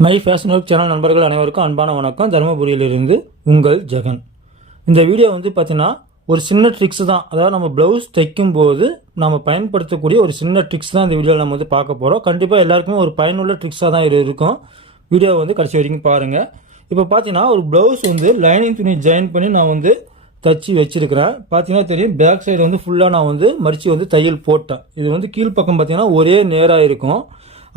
My fashion work channel நண்பர்கள் அனைவருக்கும் அன்பான வணக்கம். தருமபுரியிலிருந்து உங்கள் ஜெகன். இந்த வீடியோ வந்து பார்த்தீங்கன்னா ஒரு சின்ன ட்ரிக்ஸ் தான். அதாவது நம்ம ப்ளவுஸ் தைக்கும் போது நம்ம பயன்படுத்தக்கூடிய ஒரு சின்ன ட்ரிக்ஸ் தான் இந்த வீடியோவில் நம்ம வந்து பார்க்க போகிறோம் கண்டிப்பாக எல்லாருக்குமே ஒரு பயனுள்ள ட்ரிக்ஸாக தான் இது இருக்கும். வீடியோ வந்து கடைசி வரைக்கும் பாருங்கள் இப்போ பார்த்தீங்கன்னா ஒரு ப்ளவுஸ் வந்து லைனிங் துணி ஜாயின் பண்ணி நான் வந்து தச்சு வச்சுருக்கிறேன். பார்த்தீங்கன்னா தெரியும் பேக் சைடு வந்து ஃபுல்லாக நான் வந்து மடித்து வந்து தையல் போட்டேன். இது வந்து கீழ்ப்பக்கம் பார்த்தீங்கன்னா ஒரே நேராக இருக்கும்.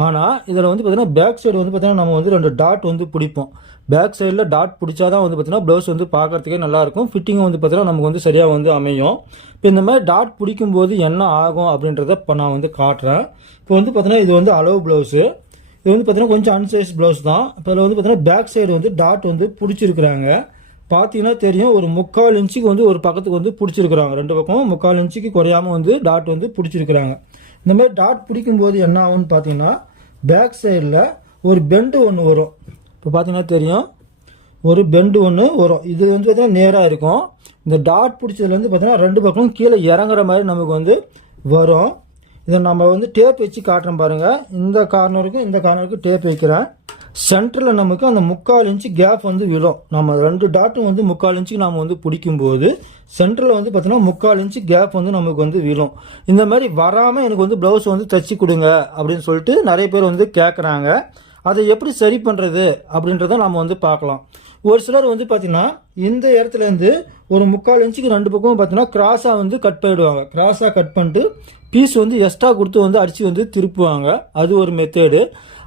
ஆனால் இதில் வந்து பார்த்திங்கன்னா பேக் சைடு வந்து பார்த்திங்கன்னா நம்ம வந்து ரெண்டு டாட் வந்து பிடிப்போம். பேக் சைடில் டாட் பிடிச்சா தான் வந்து பார்த்திங்கன்னா ப்ளவுஸ் வந்து பார்க்கறதுக்கே நல்லாயிருக்கும் ஃபிட்டிங்கும் வந்து பார்த்திங்கன்னா நமக்கு வந்து சரியாக வந்து அமையும். இப்போ இந்த மாதிரி டாட் பிடிக்கும்போது என்ன ஆகும் அப்படின்றத இப்போ நான் வந்து காட்டுறேன். இப்போ வந்து பார்த்திங்கன்னா இது வந்து அளவு ப்ளவுஸு இது வந்து பார்த்திங்கன்னா கொஞ்சம் அன்சைஸ் ப்ளவுஸ் தான். இப்போ இதில் வந்து பார்த்திங்கன்னா பேக் சைடு வந்து டாட் வந்து பிடிச்சிருக்கிறாங்க. பார்த்தீங்கன்னா தெரியும் ஒரு முக்கால் இன்ச்சுக்கு வந்து ஒரு பக்கத்துக்கு வந்து பிடிச்சிருக்கிறாங்க. ரெண்டு பக்கம் முக்கால் இன்ச்சுக்கு குறையாம வந்து டாட் வந்து பிடிச்சிருக்கிறாங்க. இந்த மாதிரி டாட் பிடிக்கும்போது என்ன ஆகும்னு பார்த்தீங்கன்னா பேக் சைடில் ஒரு பெண்டு ஒன்று வரும். இப்போ பார்த்தீங்கன்னா தெரியும். ஒரு பெண்டு ஒன்று வரும். இது வந்து பார்த்தீங்கன்னா நேராக இருக்கும். இந்த டாட் பிடிச்சதுலேருந்து பார்த்தீங்கன்னா ரெண்டு பக்கமும் கீழே இறங்குற மாதிரி நமக்கு வந்து வரும். இதை நம்ம வந்து டேப் வச்சு காட்டுறோம் பாருங்கள் இந்த கார்னருக்கும் இந்த கார்னருக்கும் டேப் வைக்கிறேன். சென்டரில் நமக்கு அந்த முக்கால் இன்ச்சு கேப் வந்து விழும். நம்ம ரெண்டு டாட்டும் வந்து முக்கால் இன்ச்சுக்கு நம்ம வந்து பிடிக்கும்போது சென்டரில் வந்து பார்த்தீங்கன்னா முக்கால் இன்ச்சு கேப் வந்து நமக்கு வந்து விழும். இந்த மாதிரி வராமல் எனக்கு வந்து ப்ளவுஸ் வந்து தச்சு கொடுங்க அப்படின்னு சொல்லிட்டு நிறைய பேர் வந்து கேட்குறாங்க அதை எப்படி சரி பண்ணுறது அப்படின்றத நம்ம வந்து பார்க்கலாம். ஒரு சிலர் வந்து பார்த்தீங்கன்னா இந்த இடத்துலேருந்து ஒரு முக்கால் இன்ச்சுக்கு ரெண்டு பக்கமும் பார்த்தீங்கன்னா கிராஸாக வந்து கட் பண்ணிடுவாங்க. கிராஸாக கட் பண்ணிட்டு பீஸ் வந்து எக்ஸ்ட்ரா கொடுத்து வந்து அடித்து வந்து திருப்புவாங்க. அது ஒரு மெத்தேடு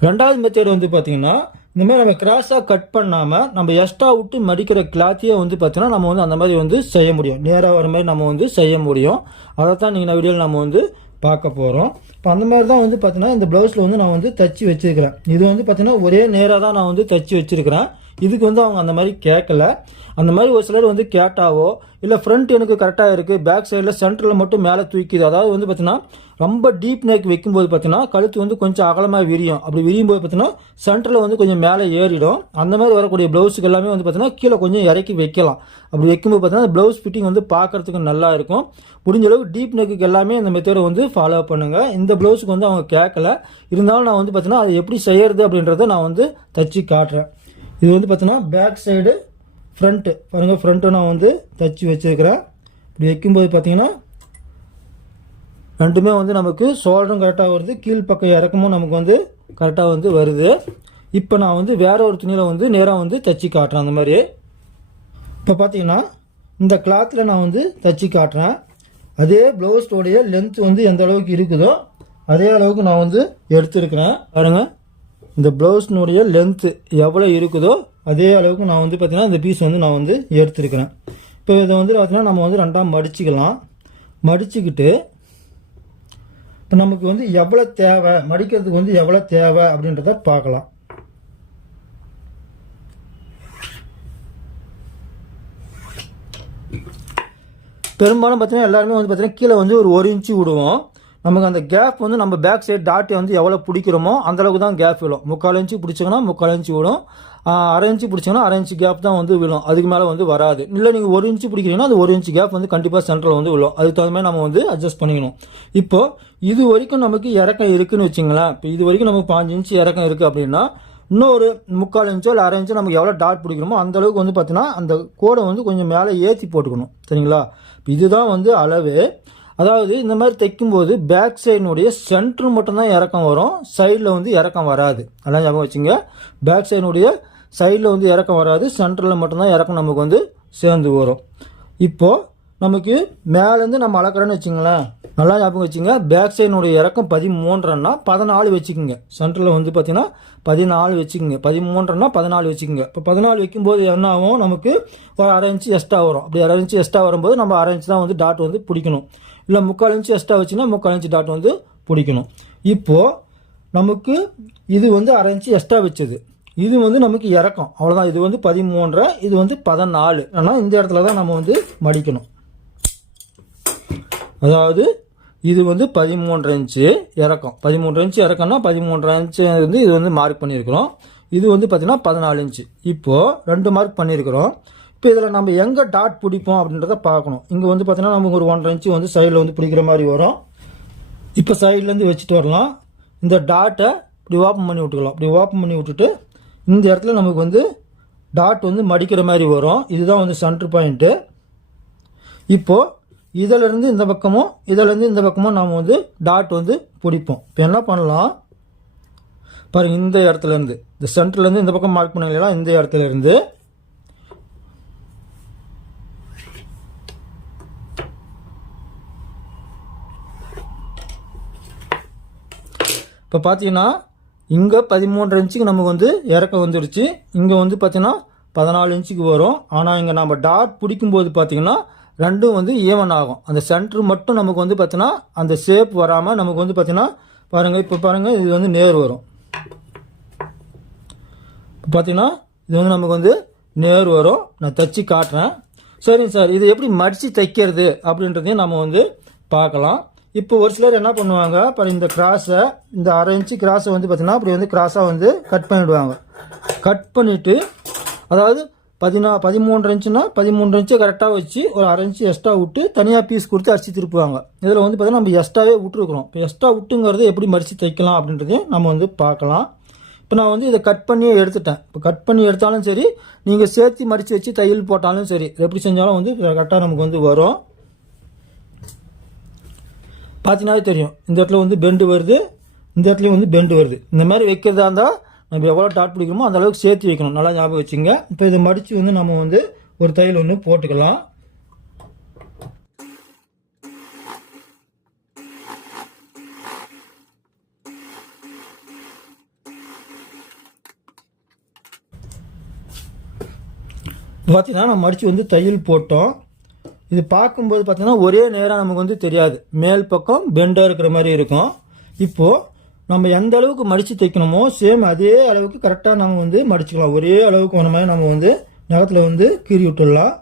ரெண்டாவது மெத்தேடு வந்து பார்த்தீங்கன்னா இந்த மாதிரி நம்ம கிராஸாக கட் பண்ணாமல் நம்ம எக்ஸ்ட்ரா விட்டு மடிக்கிற கிளாத்தையே வந்து பார்த்தீங்கன்னா நம்ம வந்து அந்த மாதிரி வந்து செய்ய முடியும். நேராக வர மாதிரி நம்ம வந்து செய்ய முடியும். அதை தான் நீங்கள் வீடியோவில் நம்ம வந்து பார்க்க போகிறோம் இப்போ அந்த மாதிரி தான் வந்து பார்த்தீங்கன்னா இந்த ப்ளவுஸில் வந்து நான் வந்து தச்சு வச்சுருக்கிறேன். இது வந்து பார்த்தீங்கன்னா ஒரே நேராக தான் நான் வந்து தச்சு வச்சுருக்கிறேன். இதுக்கு வந்து அவங்க அந்த மாதிரி கேட்கல அந்த மாதிரி ஒரு சிலர் வந்து கேட்டாவோ இல்லை ஃப்ரண்ட் எனக்கு கரெக்டாக இருக்குது பேக் சைடில் சென்டரில் மட்டும் மேலே தூக்கிது. அதாவது வந்து பார்த்தீங்கன்னா ரொம்ப டீப் நெக் வைக்கும்போது பார்த்தீங்கன்னா கழுத்து வந்து கொஞ்சம் அகலமாக விரியும். அப்படி விரியும் போது பார்த்தீங்கன்னா சென்டரில் வந்து கொஞ்சம் மேலே ஏறிடும். அந்த மாதிரி வரக்கூடிய ப்ளவுஸுக்கு எல்லாமே வந்து பார்த்தீங்கன்னா கீழே கொஞ்சம் இறக்கி வைக்கலாம். அப்படி வைக்கும்போது பார்த்தீங்கன்னா ப்ளவுஸ் ஃபிட்டிங் வந்து பார்க்குறதுக்கு நல்லா இருக்கும். முடிஞ்ச அளவுக்கு டீப் நெக்குக்கு எல்லாமே இந்த மெத்தடை வந்து ஃபாலோ பண்ணுங்கள் இந்த ப்ளவுஸுக்கு வந்து அவங்க கேட்கல இருந்தாலும் நான் வந்து பார்த்தீங்கன்னா அதை எப்படி செய்யறது அப்படின்றத நான் வந்து தச்சு காட்டுறேன். இது வந்து பார்த்தீங்கன்னா பேக் சைடு ஃப்ரண்ட்டு பாருங்கள் ஃப்ரண்ட்டு நான் வந்து தச்சு வச்சுருக்கிறேன். இப்படி வைக்கும்போது பார்த்தீங்கன்னா ரெண்டுமே வந்து நமக்கு ஷோல்டரும் கரெக்டாக வருது. கீழ்ப்பக்கம் இறக்கமும் நமக்கு வந்து கரெக்டாக வந்து வருது. இப்போ நான் வந்து வேற ஒரு துணியில் வந்து நேராக வந்து தச்சு காட்டுறேன் அந்த மாதிரி. இப்போ பார்த்தீங்கன்னா இந்த கிளாத்தில் நான் வந்து தச்சு காட்டுறேன். அதே ப்ளவுஸோடைய லென்த் வந்து எந்த அளவுக்கு இருக்குதோ அதே அளவுக்கு நான் வந்து எடுத்திருக்கிறேன். பாருங்கள் இந்த ப்ளவுஸ்னுடைய லென்த்து எவ்வளோ இருக்குதோ அதே அளவுக்கு நான் வந்து பார்த்தீங்கன்னா இந்த பீஸ் வந்து நான் வந்து எடுத்துருக்கிறேன். இப்போ இதை வந்து பார்த்தீங்கன்னா நம்ம வந்து ரெண்டாக மடிச்சுக்கலாம். மடிச்சுக்கிட்டு இப்போ நமக்கு வந்து எவ்வளோ தேவை மடிக்கிறதுக்கு வந்து எவ்வளோ தேவை அப்படின்றத பார்க்கலாம். பெரும்பாலும் பார்த்தீங்கன்னா எல்லாருமே வந்து பார்த்தீங்கன்னா கீழே வந்து ஒரு ஒரு இன்ச்சு விடுவோம். நமக்கு அந்த கேப் வந்து நம்ம பேக் சைடு டாட்டை வந்து எவ்வளோ பிடிக்கிறோமோ அந்தளவுக்கு தான் கேப் விழும். முக்கால் இன்ச்சு பிடிச்சிங்கன்னா முக்கால் இன்ச்சு விடும் அரை இன்ச்சு பிடிச்சிங்கன்னா அரை இன்ச்சு கேப் தான் வந்து விழும். அதுக்கு மேலே வந்து வராது. இல்லை நீங்கள் ஒரு இன்ச்சு பிடிக்கிறீங்கன்னா அது ஒரு இன்ச்சு கேப் வந்து கண்டிப்பாக சென்டரில் வந்து விழும். அதுக்கு தகுந்த மாதிரி நம்ம வந்து அட்ஜஸ்ட் பண்ணிக்கணும். இப்போது இது வரைக்கும் நமக்கு இறக்கம் இருக்குன்னு வச்சுங்களேன். இப்போ இது வரைக்கும் நமக்கு பாஞ்சு இன்ச்சு இறக்கம் இருக்குது அப்படின்னா இன்னொரு முக்கால் இன்ச்சோ இல்லை அரை இன்ச்சோ நமக்கு எவ்வளோ டாட் பிடிக்கிறோமோ அந்தளவுக்கு வந்து பார்த்தீங்கன்னா அந்த கோடை வந்து கொஞ்சம் மேலே ஏற்றி போட்டுக்கணும். சரிங்களா? இப்போ இதுதான் வந்து அளவு. அதாவது இந்த மாதிரி தைக்கும்போது பேக் சைடினுடைய சென்டர் மட்டும்தான் இறக்கம் வரும். சைடில் வந்து இறக்கம் வராது. அதெல்லாம் ஞாபகம் வச்சுங்க. பேக் சைடினுடைய சைடில் வந்து இறக்கம் வராது. சென்டரில் மட்டும்தான் இறக்கம் நமக்கு வந்து சேர்ந்து வரும். இப்போது நமக்கு மேலேருந்து நம்ம அளக்குறோன்னு வச்சுங்களேன். நல்லா ஞாபகம் வச்சுங்க. பேக் சைடினுடைய இறக்கம் பதிமூன்றன்னா பதினாலு வச்சுக்கோங்க. சென்டரில் வந்து பார்த்தீங்கன்னா பதினாலு வச்சுக்கோங்க. பதிமூன்றன்னா பதினாலு வச்சுக்கோங்க. இப்போ பதினாலு வைக்கும்போது என்ன ஆகும் நமக்கு ஒரு அரை இன்ச்சு எக்ஸ்ட்ரா வரும். அப்படி அரை இன்ச்சு எக்ஸ்ட்ரா வரும்போது நம்ம அரை இன்ச்சு தான் வந்து டாட் வந்து பிடிக்கணும். இல்லை முக்கால் இன்ச்சு எக்ஸ்ட்ரா வச்சுன்னா முக்கால் இன்ச்சு டாட் வந்து பிடிக்கணும். இப்போது நமக்கு இது வந்து அரை இன்ச்சு எக்ஸ்ட்ரா வச்சது. இது வந்து நமக்கு இறக்கம். அவ்வளோதான் இது வந்து பதிமூன்றரை இது வந்து பதினாலு. ஆனால் இந்த இடத்துல தான் நம்ம வந்து மடிக்கணும். அதாவது இது வந்து பதிமூன்றரை இன்ச்சு இறக்கம். பதிமூன்றரை இன்ச்சு இறக்கம்னா பதிமூன்றரை இன்ச்சு வந்து இது வந்து மார்க் பண்ணியிருக்கிறோம். இது வந்து பார்த்திங்கன்னா பதினாலு இன்ச்சு. இப்போது ரெண்டு மார்க் பண்ணியிருக்கிறோம். இப்போ இதில் நம்ம எங்கே டாட் பிடிப்போம் அப்படின்றத பார்க்கணும். இங்கே வந்து பார்த்தீங்கன்னா நமக்கு ஒரு ஒன்றரை இன்ச்சு வந்து சைடில் வந்து பிடிக்கிற மாதிரி வரும். இப்போ சைட்லேருந்து வச்சுட்டு வரலாம். இந்த டாட்டை இப்படி ஓப்பன் பண்ணி விட்டுக்கலாம். இப்படி ஓப்பன் பண்ணி விட்டுட்டு இந்த இடத்துல நமக்கு வந்து டாட் வந்து மடிக்கிற மாதிரி வரும். இதுதான் வந்து சென்ட்ரு பாயிண்ட்டு இப்போது இதிலேருந்து இந்த பக்கமும் இதிலேருந்து இந்த பக்கமும் நாம் வந்து டாட் வந்து பிடிப்போம். இப்போ என்ன பண்ணலாம்? பாருங்கள் இந்த இடத்துலேருந்து இந்த சென்டர்லேருந்து இந்த பக்கம் மார்க் பண்ணலாம் இந்த இடத்துல இப்போ பார்த்தீங்கன்னா இங்கே பதிமூன்றரை இன்ச்சுக்கு நமக்கு வந்து இறக்கம் வந்துடுச்சு. இங்கே வந்து பார்த்தீங்கன்னா பதினாலு இன்ச்சுக்கு வரும். ஆனால் இங்கே நம்ம டாட் பிடிக்கும்போது பார்த்தீங்கன்னா ரெண்டும் வந்து ஈவன் ஆகும். அந்த சென்டர் மட்டும் நமக்கு வந்து பார்த்தீங்கன்னா அந்த ஷேப் வராமல் நமக்கு வந்து பார்த்தீங்கன்னா பாருங்கள் இப்போ பாருங்கள் இது வந்து நேர் வரும். இப்போ பார்த்தீங்கன்னா இது வந்து நமக்கு வந்து நேர் வரும். நான் தச்சு காட்டுறேன். சரிங்க சார் இது எப்படி மடித்து தைக்கிறது அப்படின்றதையும் நம்ம வந்து பார்க்கலாம். இப்போ ஒரு சிலர் என்ன பண்ணுவாங்க? அப்புறம் இந்த கிராஸை இந்த அரை இன்ச்சு கிராஸை வந்து பார்த்திங்கன்னா அப்படி வந்து கிராஸாக வந்து கட் பண்ணிவிடுவாங்க கட் பண்ணிவிட்டு அதாவது பதினா பதிமூன்று இன்ச்சுனா பதிமூன்று இன்ச்சு கரெக்டாக வச்சு ஒரு அரை இன்ச்சு எக்ஸ்ட்ரா விட்டு தனியாக பீஸ் கொடுத்து அரிசி திருப்புவாங்க. இதில் வந்து பார்த்தீங்கன்னா நம்ம எக்ஸ்ட்ராவே விட்டுருக்குறோம் இப்போ எக்ஸ்ட்ரா விட்டுங்கிறது எப்படி மடித்து தைக்கலாம் அப்படின்றதையும் நம்ம வந்து பார்க்கலாம். இப்போ நான் வந்து இதை கட் பண்ணியே எடுத்துட்டேன். இப்போ கட் பண்ணி எடுத்தாலும் சரி நீங்கள் சேர்த்து மடித்து வச்சு தையல் போட்டாலும் சரி எப்படி செஞ்சாலும் வந்து கரெக்டாக நமக்கு வந்து வரும். பார்த்தீங்கன்னாவே தெரியும். இந்த இடத்துல வந்து பெண்டு வருது இந்த இடத்துலையும் வந்து பெண்டு வருது. இந்த மாதிரி வைக்கிறதா இருந்தால் நம்ம எவ்வளோ டாட் பிடிக்கிறோமோ அந்த அளவுக்கு சேர்த்து வைக்கணும். நல்லா ஞாபகம் வச்சுங்க. இப்போ இதை மடித்து வந்து நம்ம வந்து ஒரு தையல் ஒன்று போட்டுக்கலாம். பார்த்தீங்கன்னா நம்ம மடித்து வந்து தையல் போட்டோம். இது பார்க்கும்போது பார்த்தீங்கன்னா ஒரே நேராக நமக்கு வந்து தெரியாது. மேல் பக்கம் பெண்டாக இருக்கிற மாதிரி இருக்கும். இப்போது நம்ம எந்த அளவுக்கு மடித்து தைக்கணுமோ சேம் அதே அளவுக்கு கரெக்டாக நம்ம வந்து மடிச்சுக்கலாம். ஒரே அளவுக்கு வர மாதிரி நம்ம வந்து நகத்தில் வந்து கீறி விட்டுடலாம்.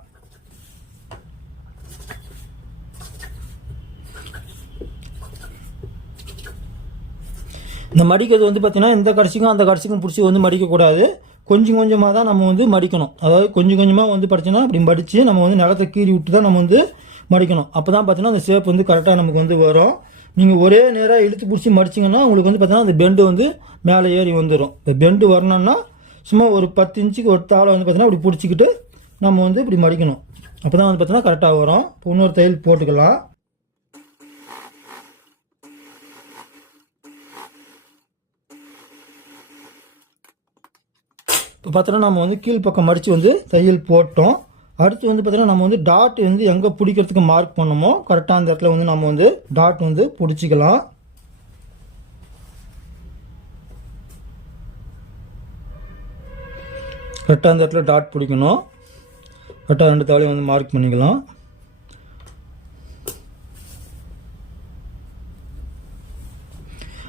இந்த மடிக்கிறது வந்து பார்த்தீங்கன்னா இந்த கடைசிக்கும் அந்த கடைசிக்கும் பிடிச்சி வந்து மடிக்கக்கூடாது. கொஞ்சம் கொஞ்சமாக தான் நம்ம வந்து மடிக்கணும். அதாவது கொஞ்சம் கொஞ்சமாக வந்து படிச்சோன்னா அப்படி மடித்து நம்ம வந்து நிலத்தை கீறி விட்டு தான் நம்ம வந்து மடிக்கணும். அப்போ தான் பார்த்தீங்கன்னா அந்த ஷேப் வந்து கரெக்டாக நமக்கு வந்து வரும். நீங்கள் ஒரே நேராக இழுத்து பிடிச்சி மடிச்சிங்கன்னா உங்களுக்கு வந்து பார்த்தீங்கன்னா அந்த பெண்டு வந்து மேலே ஏறி வந்துடும் இப்போ பெண்டு வரணும்னா சும்மா ஒரு பத்து இன்ச்சுக்கு ஒரு தாளை வந்து பார்த்தீங்கன்னா அப்படி பிடிச்சிக்கிட்டு நம்ம வந்து இப்படி மடிக்கணும். அப்போ தான் வந்து பார்த்தீங்கன்னா கரெக்டாக வரும். இப்போ இன்னொரு தையல் போட்டுக்கலாம். இப்போ பார்த்தோன்னா நம்ம வந்து கீழ்ப்பக்கம் மடித்து வந்து தையல் போட்டோம். அடுத்து வந்து பார்த்தீங்கன்னா நம்ம வந்து டாட் வந்து எங்கே பிடிக்கிறதுக்கு மார்க் பண்ணமோ கரெக்டாக அந்த இடத்துல வந்து நம்ம வந்து டாட் வந்து பிடிச்சிக்கலாம். கரெக்டாக அந்த இடத்துல டாட் பிடிக்கணும். கரெக்டாக ரெண்டு தாளையும் வந்து மார்க் பண்ணிக்கலாம்.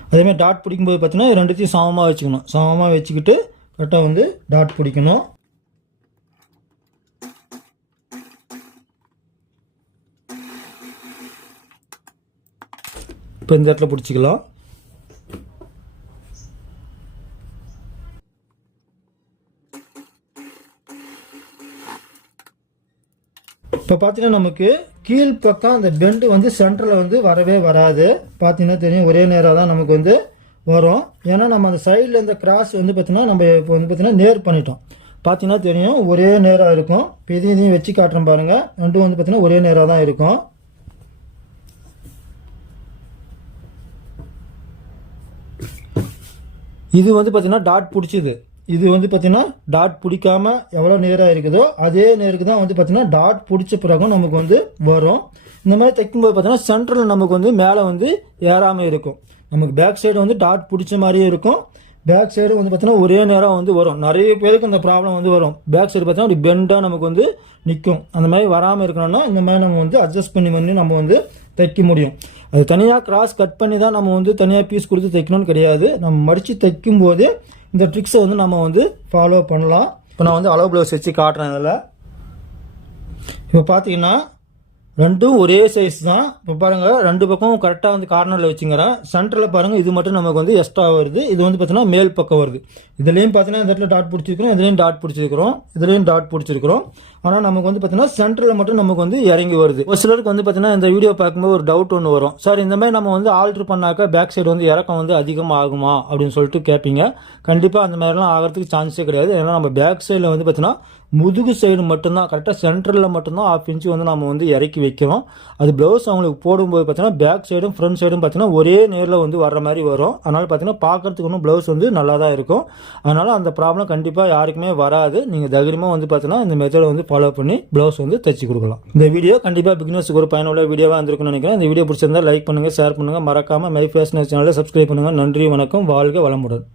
அதேமாதிரி டாட் பிடிக்கும்போது பார்த்தீங்கன்னா ரெண்டுத்தையும் சமமாக வச்சுக்கணும். சமமாக வச்சுக்கிட்டு கரெக்டாக வந்து டாட் பிடிக்கணும். இப்போ இந்த இடத்துல பிடிச்சிக்கலாம். இப்போ பார்த்தீங்கன்னா நமக்கு கீழ் பக்கம் அந்த பெண்டு வந்து சென்டரில் வந்து வரவே வராது. பார்த்தீங்கன்னா தெரியும் ஒரே நேராக தான் நமக்கு வந்து வரும். ஏன்னா நம்ம அந்த சைடில் இந்த கிராஸ் வந்து பார்த்திங்கன்னா நம்ம இப்போ வந்து பார்த்தீங்கன்னா நேர் பண்ணிட்டோம். பார்த்தீங்கன்னா தெரியும் ஒரே நேராக இருக்கும். இப்போ இதையும் இதையும் வச்சு காட்டுறேன் பாருங்கள் ரெண்டும் வந்து பார்த்திங்கன்னா ஒரே நேராக தான் இருக்கும். இது வந்து பார்த்திங்கன்னா டாட் பிடிச்சிது. இது வந்து பார்த்திங்கன்னா டாட் பிடிக்காம எவ்வளோ நேராக இருக்குதோ அதே நேருக்கு தான் வந்து பார்த்திங்கன்னா டாட் பிடிச்ச பிறகும் நமக்கு வந்து வரும். இந்த மாதிரி தைக்கும்போது பார்த்திங்கன்னா சென்டரில் நமக்கு வந்து மேலே வந்து ஏறாமல் இருக்கும். நமக்கு பேக் சைடு வந்து டாட் பிடிச்ச மாதிரியே இருக்கும். பேக் சைடு வந்து பார்த்தீங்கன்னா ஒரே நேரம் வந்து வரும். நிறைய பேருக்கு அந்த ப்ராப்ளம் வந்து வரும். பேக் சைடு பார்த்தீங்கன்னா அப்படி பெண்டாக நமக்கு வந்து நிற்கும் அந்த மாதிரி வராமல் இருக்கணும்னா இந்த மாதிரி நம்ம வந்து அட்ஜஸ்ட் பண்ணி பண்ணி நம்ம வந்து தைக்க முடியும். அது தனியாக கிராஸ் கட் பண்ணி தான் நம்ம வந்து தனியாக பீஸ் கொடுத்து தைக்கணும்னு கிடையாது. நம்ம மடித்து தைக்கும் போதே இந்த ட்ரிக்ஸை வந்து நம்ம வந்து ஃபாலோ பண்ணலாம். இப்போ நான் வந்து அளவு ப்ளவுஸ் வச்சு காட்டுறேன் இதில். இப்போ பார்த்தீங்கன்னா ரெண்டும் ஒரே சைஸ் தான். இப்போ பாருங்க ரெண்டு பக்கம் கரெக்டாக வந்து கார்னரில் வச்சுங்கிறேன் சென்டரில் பாருங்கள் இது மட்டும் நமக்கு வந்து எக்ஸ்ட்ரா வருது. இது வந்து பார்த்தீங்கன்னா மேல் பக்கம் வருது. இதுலேயும் பார்த்தீங்கன்னா இந்த இடத்துல டாட் பிடிச்சிருக்கிறோம் இதுலேயும் டாட் பிடிச்சிருக்கிறோம் இதுலேயும் டாட் பிடிச்சிருக்கிறோம். ஆனால் நமக்கு வந்து பார்த்தீங்கன்னா சென்ட்ரலில் மட்டும் நமக்கு வந்து இறங்கி வருது. ஒரு சிலருக்கு வந்து பார்த்தீங்கன்னா இந்த வீடியோ பார்க்கும்போது ஒரு டவுட் ஒன்று வரும். சார் இந்த மாதிரி நம்ம வந்து ஆல்ட்ரு பண்ணாக்க பேக் சைடு வந்து இறக்கம் வந்து அதிகமாக ஆகுமா அப்படின்னு சொல்லிட்டு கேட்பீங்க கண்டிப்பாக அந்த மாதிரிலாம் ஆகிறதுக்கு சான்ஸே கிடையாது. ஏன்னா நம்ம பேக் சைடில் வந்து பார்த்தீங்கன்னா முதுகு சைடு மட்டும்தான். கரெக்டாக சென்டரில் மட்டும்தான் ஆஃப் இன்ச்சு வந்து நம்ம வந்து இறக்கி வைக்கிறோம். அது ப்ளவுஸ் அவங்களுக்கு போடும்போது பார்த்தீங்கன்னா பேக் சைடும் ஃப்ரண்ட் சைடும் பார்த்தீங்கன்னா ஒரே நேரில் வந்து வர்ற மாதிரி வரும். அதனால் பார்த்தீங்கன்னா பார்க்கறதுக்கு ஒன்றும் ப்ளவுஸ் வந்து நல்லா தான் இருக்கும். அதனால் அந்த ப்ராப்ளம் கண்டிப்பாக யாருக்குமே வராது. நீங்கள் தைரியமாக வந்து பார்த்தீங்கன்னா இந்த மெத்தடை வந்து ஃபாலோ பண்ணி ப்ளவுஸ் வந்து தைச்சி கொடுக்கலாம். இந்த வீடியோ கண்டிப்பாக பிக்னஸுக்கு ஒரு பயனுள்ள வீடியோவாக இருந்திருக்கும்னு நினைக்கிறேன். இந்த வீடியோ பிடிச்சிருந்தா லைக் பண்ணுங்கள் ஷேர் பண்ணுங்கள் மறக்காமல் மை ஃபேஷன் சேனலை சப்ஸ்கிரைப் பண்ணுங்கள் நன்றி வணக்கம். வாழ்க வளமுடன்.